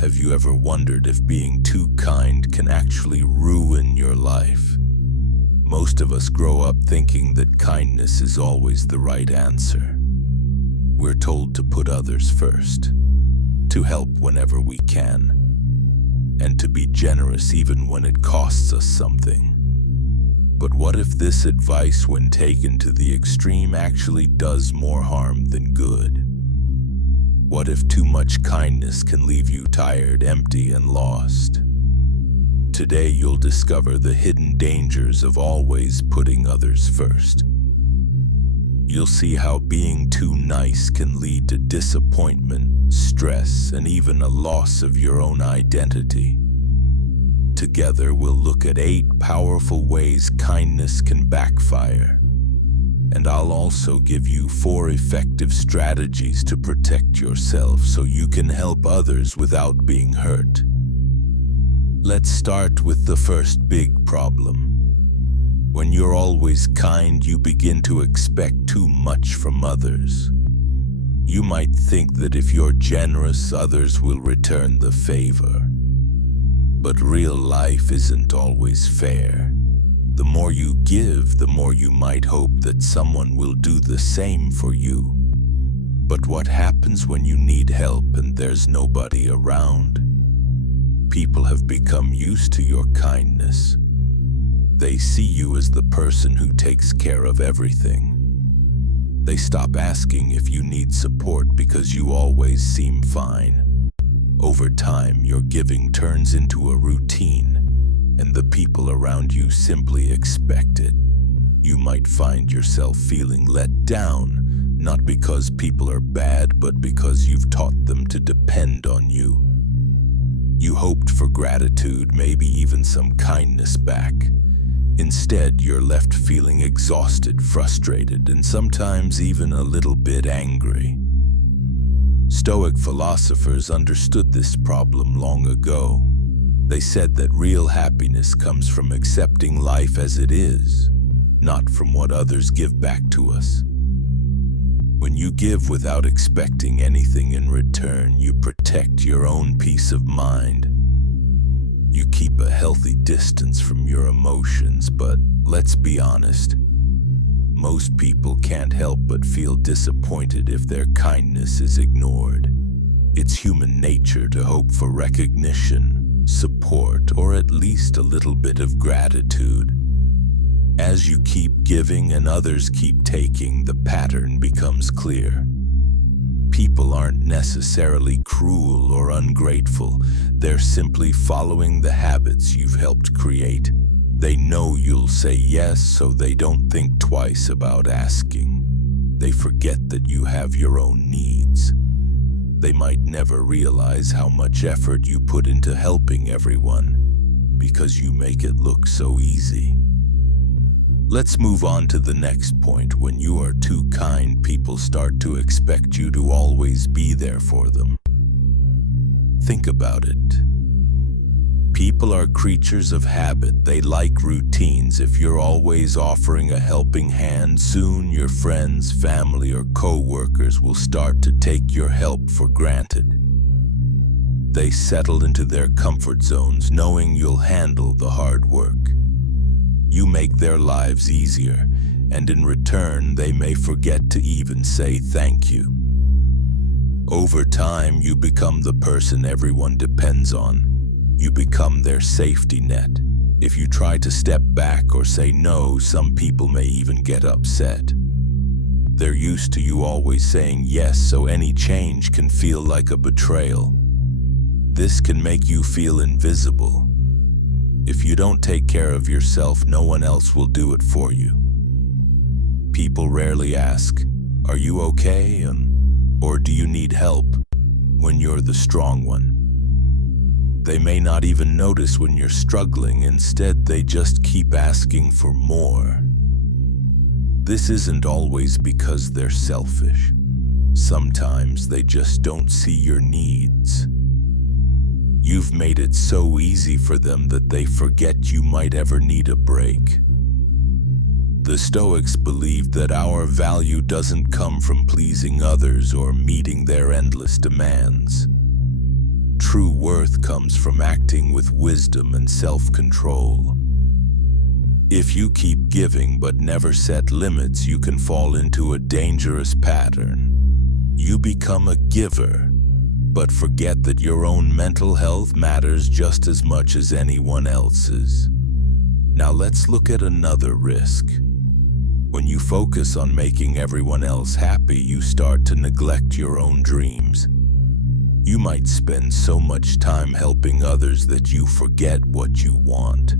Have you ever wondered if being too kind can actually ruin your life? Most of us grow up thinking that kindness is always the right answer. We're told to put others first, to help whenever we can, and to be generous even when it costs us something. But what if this advice, when taken to the extreme, actually does more harm than good? What if too much kindness can leave you tired, empty, and lost? Today you'll discover the hidden dangers of always putting others first. You'll see how being too nice can lead to disappointment, stress, and even a loss of your own identity. Together we'll look at 8 powerful ways kindness can backfire. And I'll also give you 4 effective strategies to protect yourself so you can help others without being hurt. Let's start with the first big problem. When you're always kind, you begin to expect too much from others. You might think that if you're generous, others will return the favor. But real life isn't always fair. The more you give, the more you might hope that someone will do the same for you. But what happens when you need help and there's nobody around? People have become used to your kindness. They see you as the person who takes care of everything. They stop asking if you need support because you always seem fine. Over time, your giving turns into a routine, and the people around you simply expect it. You might find yourself feeling let down, not because people are bad, but because you've taught them to depend on you. You hoped for gratitude, maybe even some kindness back. Instead, you're left feeling exhausted, frustrated, and sometimes even a little bit angry. Stoic philosophers understood this problem long ago. They said that real happiness comes from accepting life as it is, not from what others give back to us. When you give without expecting anything in return, you protect your own peace of mind. You keep a healthy distance from your emotions, but let's be honest. Most people can't help but feel disappointed if their kindness is ignored. It's human nature to hope for recognition, support, or at least a little bit of gratitude. As you keep giving and others keep taking, the pattern becomes clear. People aren't necessarily cruel or ungrateful. They're simply following the habits you've helped create. They know you'll say yes, so they don't think twice about asking. They forget that you have your own needs. They might never realize how much effort you put into helping everyone, because you make it look so easy. Let's move on to the next point. When you are too kind, people start to expect you to always be there for them. Think about it. People are creatures of habit. They like routines. If you're always offering a helping hand, soon your friends, family, or co-workers will start to take your help for granted. They settle into their comfort zones, knowing you'll handle the hard work. You make their lives easier, and in return, they may forget to even say thank you. Over time, you become the person everyone depends on. You become their safety net. If you try to step back or say no, some people may even get upset. They're used to you always saying yes, so any change can feel like a betrayal. This can make you feel invisible. If you don't take care of yourself, no one else will do it for you. People rarely ask, "Are you okay?" or "Do you need help?" when you're the strong one. They may not even notice when you're struggling. Instead, they just keep asking for more. This isn't always because they're selfish. Sometimes they just don't see your needs. You've made it so easy for them that they forget you might ever need a break. The Stoics believed that our value doesn't come from pleasing others or meeting their endless demands. true worth comes from acting with wisdom and self-control. If you keep giving but never set limits, you can fall into a dangerous pattern. You become a giver, but forget that your own mental health matters just as much as anyone else's. Now let's look at another risk. When you focus on making everyone else happy, you start to neglect your own dreams. You might spend so much time helping others that you forget what you want.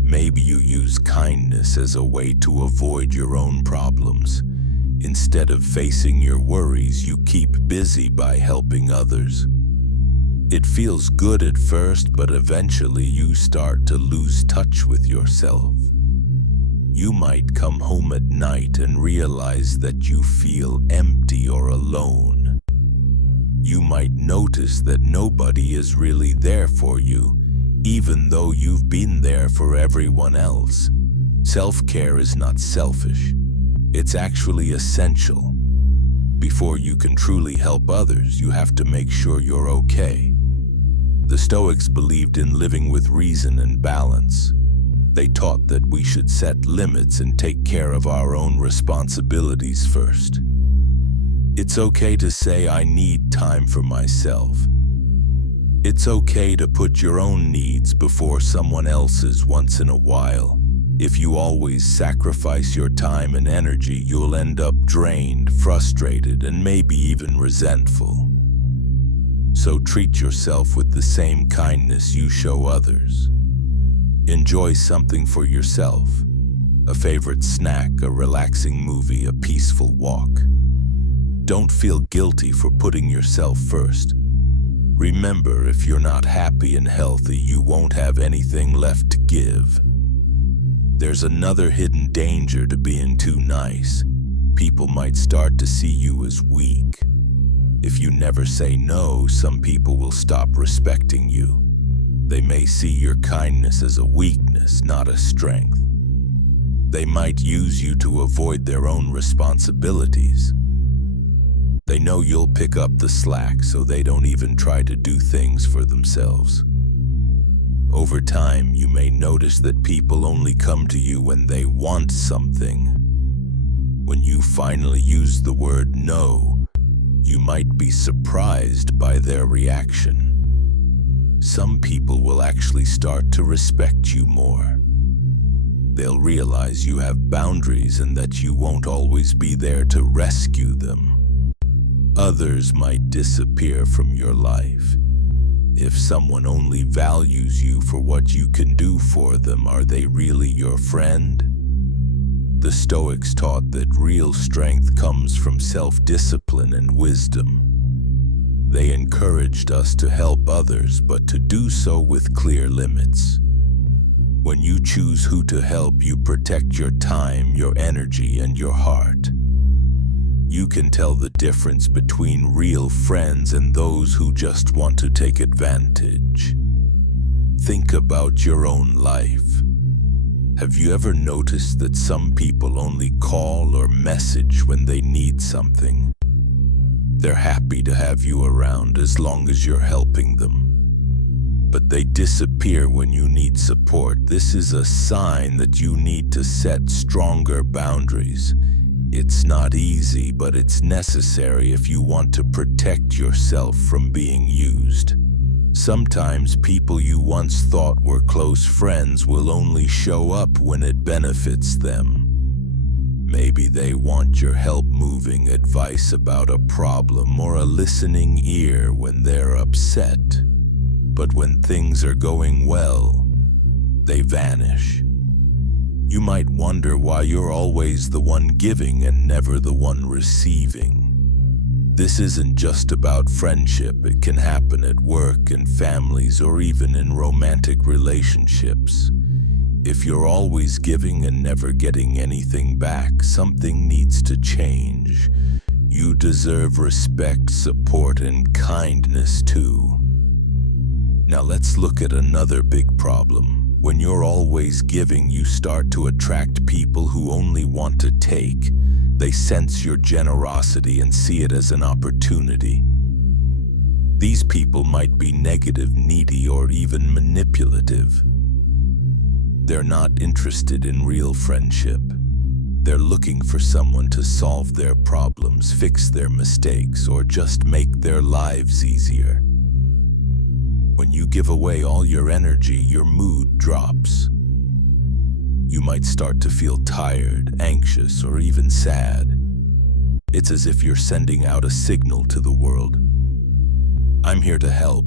Maybe you use kindness as a way to avoid your own problems. Instead of facing your worries, you keep busy by helping others. It feels good at first, but eventually you start to lose touch with yourself. You might come home at night and realize that you feel empty or alone. You might notice that nobody is really there for you, even though you've been there for everyone else. Self-care is not selfish. It's actually essential. Before you can truly help others, you have to make sure you're okay. The Stoics believed in living with reason and balance. They taught that we should set limits and take care of our own responsibilities first. It's okay to say, "I need time for myself." It's okay to put your own needs before someone else's once in a while. If you always sacrifice your time and energy, you'll end up drained, frustrated, and maybe even resentful. So treat yourself with the same kindness you show others. Enjoy something for yourself. A favorite snack, a relaxing movie, a peaceful walk. Don't feel guilty for putting yourself first. Remember, if you're not happy and healthy, you won't have anything left to give. There's another hidden danger to being too nice. People might start to see you as weak. If you never say no, some people will stop respecting you. They may see your kindness as a weakness, not a strength. They might use you to avoid their own responsibilities. They know you'll pick up the slack, so they don't even try to do things for themselves. Over time, you may notice that people only come to you when they want something. When you finally use the word no, you might be surprised by their reaction. Some people will actually start to respect you more. They'll realize you have boundaries and that you won't always be there to rescue them. Others might disappear from your life. If someone only values you for what you can do for them, are they really your friend? The Stoics taught that real strength comes from self-discipline and wisdom. They encouraged us to help others, but to do so with clear limits. When you choose who to help, you protect your time, your energy, and your heart. You can tell the difference between real friends and those who just want to take advantage. Think about your own life. Have you ever noticed that some people only call or message when they need something? They're happy to have you around as long as you're helping them. But they disappear when you need support. This is a sign that you need to set stronger boundaries. It's not easy, but it's necessary if you want to protect yourself from being used. Sometimes people you once thought were close friends will only show up when it benefits them. Maybe they want your help moving, advice about a problem, or a listening ear when they're upset. But when things are going well, they vanish. You might wonder why you're always the one giving and never the one receiving. This isn't just about friendship. It can happen at work, in families, or even in romantic relationships. If you're always giving and never getting anything back, something needs to change. You deserve respect, support, and kindness too. Now let's look at another big problem. When you're always giving, you start to attract people who only want to take. They sense your generosity and see it as an opportunity. These people might be negative, needy, or even manipulative. They're not interested in real friendship. They're looking for someone to solve their problems, fix their mistakes, or just make their lives easier. When you give away all your energy, your mood drops. You might start to feel tired, anxious, or even sad. It's as if you're sending out a signal to the world. I'm here to help.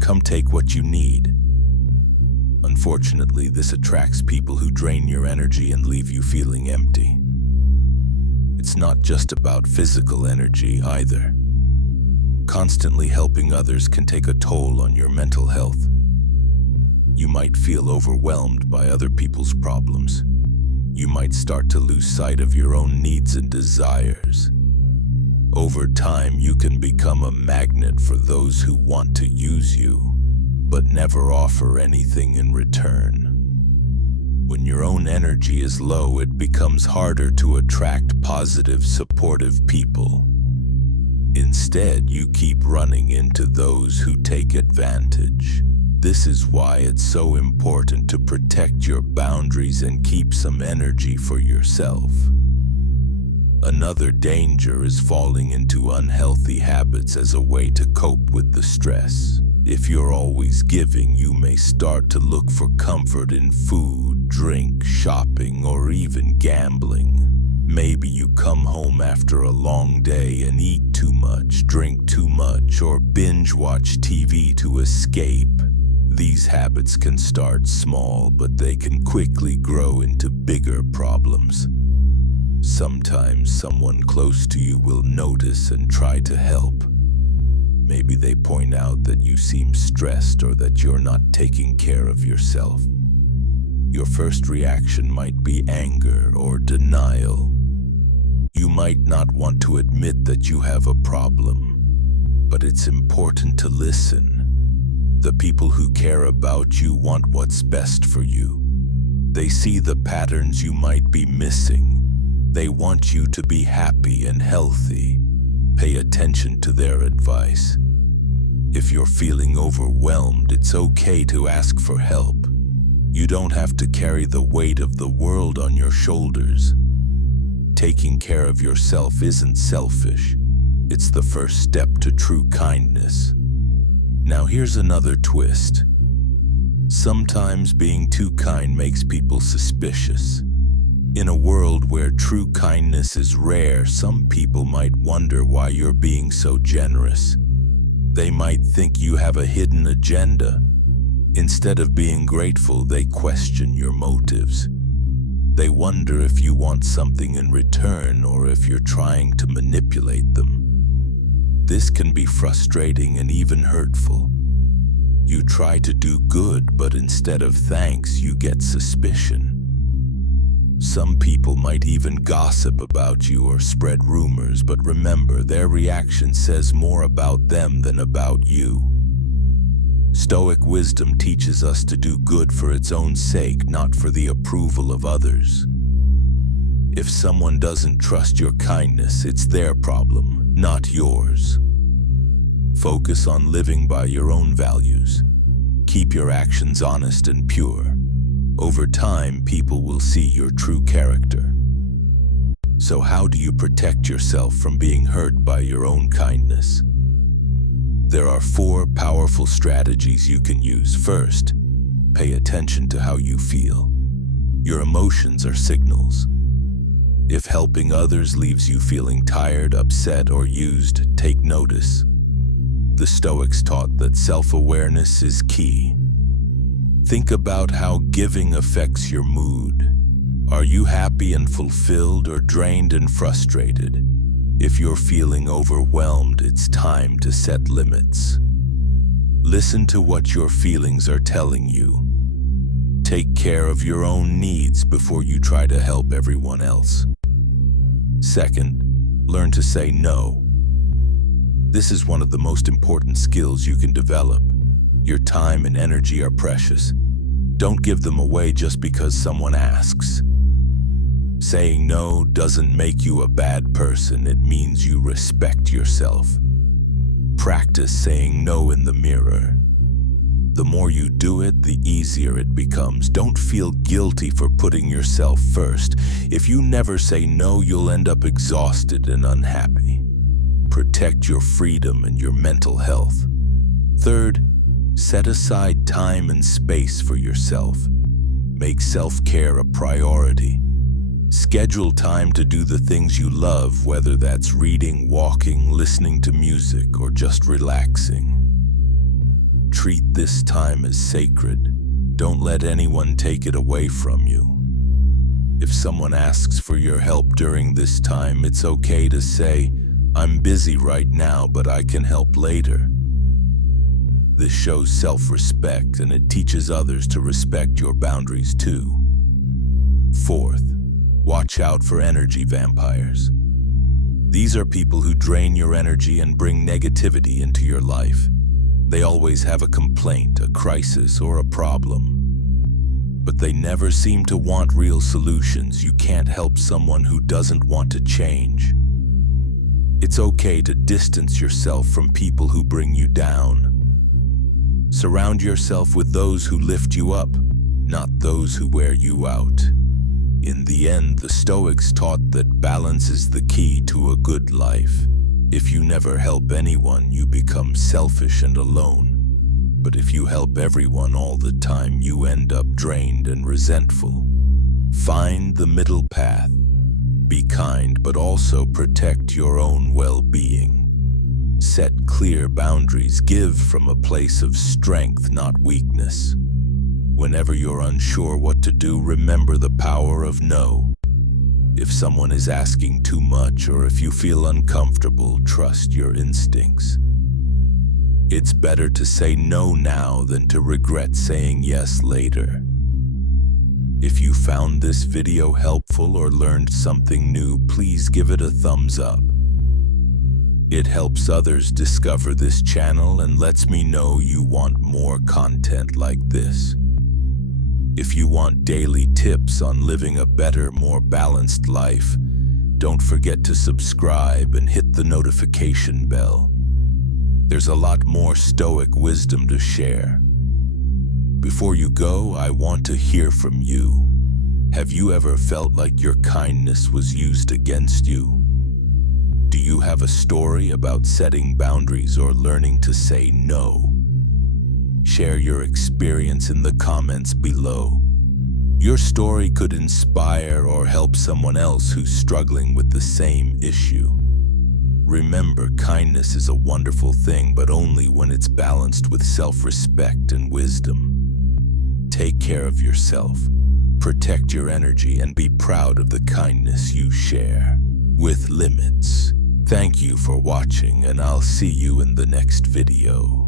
Come take what you need. Unfortunately, this attracts people who drain your energy and leave you feeling empty. It's not just about physical energy either. Constantly helping others can take a toll on your mental health. You might feel overwhelmed by other people's problems. You might start to lose sight of your own needs and desires. Over time, you can become a magnet for those who want to use you, but never offer anything in return. When your own energy is low, it becomes harder to attract positive, supportive people. Instead, you keep running into those who take advantage. This is why it's so important to protect your boundaries and keep some energy for yourself. Another danger is falling into unhealthy habits as a way to cope with the stress. If you're always giving, you may start to look for comfort in food, drink, shopping, or even gambling. Maybe you come home after a long day and eat too much, drink too much, or binge watch TV to escape. These habits can start small, but they can quickly grow into bigger problems. Sometimes someone close to you will notice and try to help. Maybe they point out that you seem stressed or that you're not taking care of yourself. Your first reaction might be anger or denial. You might not want to admit that you have a problem, but it's important to listen. The people who care about you want what's best for you. They see the patterns you might be missing. They want you to be happy and healthy. Pay attention to their advice. If you're feeling overwhelmed, it's okay to ask for help. You don't have to carry the weight of the world on your shoulders. Taking care of yourself isn't selfish. It's the first step to true kindness. Now here's another twist. Sometimes being too kind makes people suspicious. In a world where true kindness is rare, some people might wonder why you're being so generous. They might think you have a hidden agenda. Instead of being grateful, they question your motives. They wonder if you want something in return or if you're trying to manipulate them. This can be frustrating and even hurtful. You try to do good, but instead of thanks, you get suspicion. Some people might even gossip about you or spread rumors, but remember, their reaction says more about them than about you. Stoic wisdom teaches us to do good for its own sake, not for the approval of others. If someone doesn't trust your kindness, it's their problem, not yours. Focus on living by your own values. Keep your actions honest and pure. Over time, people will see your true character. So how do you protect yourself from being hurt by your own kindness? There are 4 powerful strategies you can use. First, pay attention to how you feel. Your emotions are signals. If helping others leaves you feeling tired, upset, or used, take notice. The Stoics taught that self-awareness is key. Think about how giving affects your mood. Are you happy and fulfilled or drained and frustrated? If you're feeling overwhelmed, it's time to set limits. Listen to what your feelings are telling you. Take care of your own needs before you try to help everyone else. Second, learn to say no. This is one of the most important skills you can develop. Your time and energy are precious. Don't give them away just because someone asks. Saying no doesn't make you a bad person. It means you respect yourself. practice saying no in the mirror. The more you do it, the easier it becomes. Don't feel guilty for putting yourself first. If you never say no, you'll end up exhausted and unhappy. Protect your freedom and your mental health. Third, set aside time and space for yourself. Make self-care a priority. Schedule time to do the things you love, whether that's reading, walking, listening to music, or just relaxing. Treat this time as sacred. Don't let anyone take it away from you. If someone asks for your help during this time, it's okay to say, "I'm busy right now, but I can help later." This shows self-respect, and it teaches others to respect your boundaries too. Fourth, watch out for energy vampires. These are people who drain your energy and bring negativity into your life. They always have a complaint, a crisis, or a problem. But they never seem to want real solutions. You can't help someone who doesn't want to change. It's okay to distance yourself from people who bring you down. Surround yourself with those who lift you up, not those who wear you out. In the end, the Stoics taught that balance is the key to a good life. If you never help anyone, you become selfish and alone. But if you help everyone all the time, you end up drained and resentful. Find the middle path. Be kind, but also protect your own well-being. Set clear boundaries. Give from a place of strength, not weakness. Whenever you're unsure what to do, remember the power of no. If someone is asking too much or if you feel uncomfortable, trust your instincts. It's better to say no now than to regret saying yes later. If you found this video helpful or learned something new, please give it a thumbs up. It helps others discover this channel and lets me know you want more content like this. If you want daily tips on living a better, more balanced life, don't forget to subscribe and hit the notification bell. There's a lot more Stoic wisdom to share. Before you go, I want to hear from you. Have you ever felt like your kindness was used against you? Do you have a story about setting boundaries or learning to say no? Share your experience in the comments below. Your story could inspire or help someone else who's struggling with the same issue. Remember, kindness is a wonderful thing, but only when it's balanced with self-respect and wisdom. Take care of yourself, protect your energy, and be proud of the kindness you share. With limits. Thank you for watching, and I'll see you in the next video.